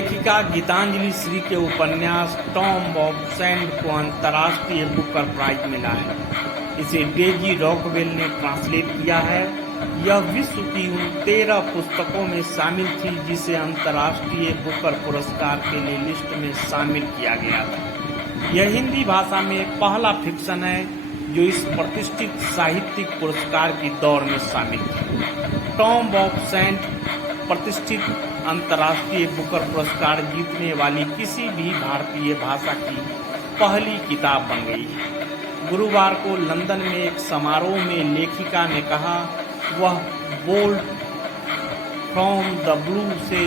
लेखिका गीतांजलि श्री के उपन्यास टॉम ऑफ सैंड को अंतर्राष्ट्रीय बुकर प्राइज मिला है। इसे डेजी रॉकवेल ने ट्रांसलेट किया है। यह विश्व की उन 13 पुस्तकों में शामिल थी जिसे अंतर्राष्ट्रीय बुकर पुरस्कार के लिए लिस्ट में शामिल किया गया था। यह हिंदी भाषा में पहला फिक्शन है जो इस प्रतिष्ठित साहित्यिक पुरस्कार की दौड़ में शामिल थी। टॉम ऑफ सैंड प्रतिष्ठित अंतर्राष्ट्रीय बुकर पुरस्कार जीतने वाली किसी भी भारतीय भाषा की पहली किताब बन गई है। गुरुवार को लंदन में एक समारोह में लेखिका ने कहा वह बोल्ट फ्रॉम द ब्लू से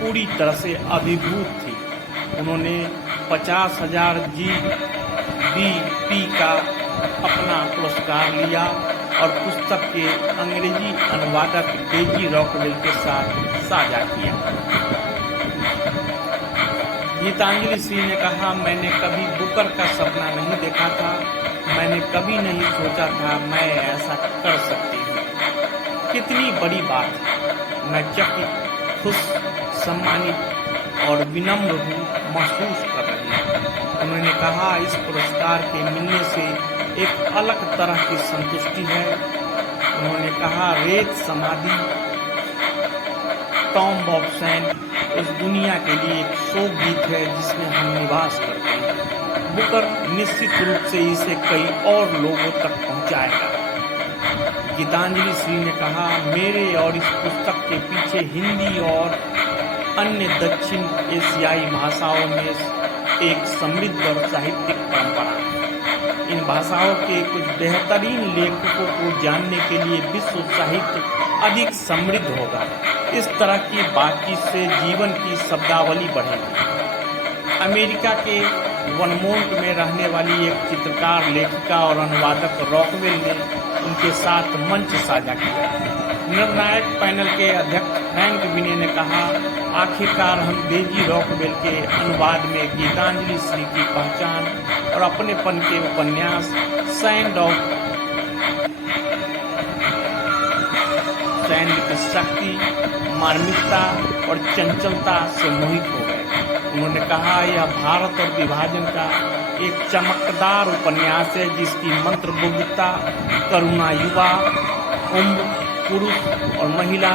पूरी तरह से अभिभूत थी। उन्होंने 50,000 GBP का अपना पुरस्कार लिया और पुस्तक के अंग्रेजी अनुवादक डेजी रॉकवेल के साथ साझा किया। गीतांजलि श्री ने कहा, मैंने कभी बुकर का सपना नहीं देखा था। मैंने कभी नहीं सोचा था मैं ऐसा कर सकती हूँ। कितनी बड़ी बात है। मैं चकित, खुश, सम्मानित और विनम्र हूँ महसूस कर रही हूँ। उन्होंने कहा, इस पुरस्कार के मिलने से एक अलग तरह की संतुष्टि है। उन्होंने कहा, रेत समाधि टॉम ऑफ सैंड उस दुनिया के लिए एक शोक गीत है जिसमें हम निवास करते हैं। बुकर निश्चित रूप से इसे कई और लोगों तक पहुंचाएगा। गीतांजलि श्री ने कहा, मेरे और इस पुस्तक के पीछे हिंदी और अन्य दक्षिण एशियाई भाषाओं में एक समृद्ध और साहित्यिक परंपरा है। इन भाषाओं के कुछ बेहतरीन लेखकों को जानने के लिए विश्व साहित्य अधिक समृद्ध होगा। इस तरह की बातचीत से जीवन की शब्दावली बढ़ेगी। अमेरिका के वर्मोंट में रहने वाली एक चित्रकार, लेखिका और अनुवादक रॉकवेल ने उनके साथ मंच साझा किया। निर्णायक पैनल के अध्यक्ष फ्रैंक विने ने कहा, आखिरकार हम डेजी रॉकवेल के अनुवाद में गीतांजलि श्री की पहचान और अपनेपन के उपन्यास सैंड की शक्ति, मार्मिकता और चंचलता से मोहित हो गए। उन्होंने कहा, यह भारत और विभाजन का एक चमकदार उपन्यास है जिसकी मंत्रमुग्धता, करुणा, युवा, उम्र, पुरुष और महिला,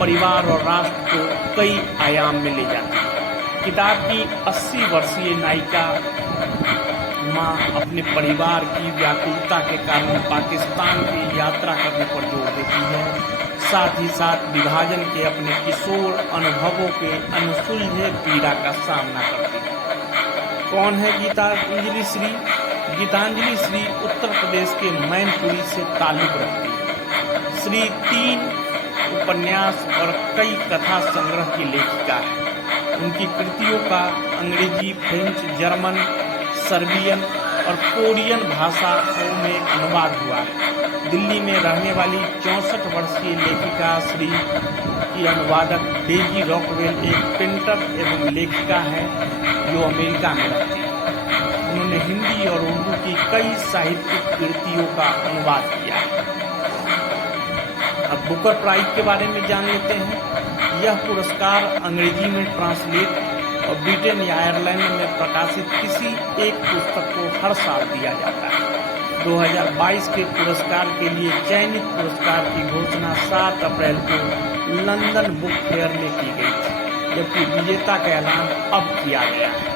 परिवार और राष्ट्र को कई आयाम में ले जाती है। किताब की 80 वर्षीय नायिका माँ अपने परिवार की व्याकुलता के कारण पाकिस्तान की यात्रा करने पर जोर देती है। साथ ही साथ विभाजन के अपने किशोर अनुभवों के अनसुलझे पीड़ा का सामना करती है। कौन है गीतांजलि श्री? गीतांजलि श्री उत्तर प्रदेश के मैनपुरी से ताल्लुक रखती है। श्री 3 उपन्यास और कई कथा संग्रह की लेखिका है। उनकी कृतियों का अंग्रेजी, फ्रेंच, जर्मन, सर्बियन और कोरियन भाषाओं में अनुवाद हुआ है। दिल्ली में रहने वाली 64 वर्षीय लेखिका श्री की अनुवादक डेजी रॉकवेल एक पेंटर एवं लेखिका है जो अमेरिका में रहती है। उन्होंने हिंदी और उर्दू की कई साहित्यिक कृतियों का अनुवाद किया है। अब बुकर प्राइज के बारे में जान लेते हैं। यह पुरस्कार अंग्रेजी में ट्रांसलेट और ब्रिटेन या आयरलैंड में प्रकाशित किसी एक पुस्तक को हर साल दिया जाता है। 2022 के पुरस्कार के लिए चयनित पुरस्कार की घोषणा 7 अप्रैल को लंदन बुक फेयर में की गई थी, जबकि विजेता का ऐलान अब किया गया है।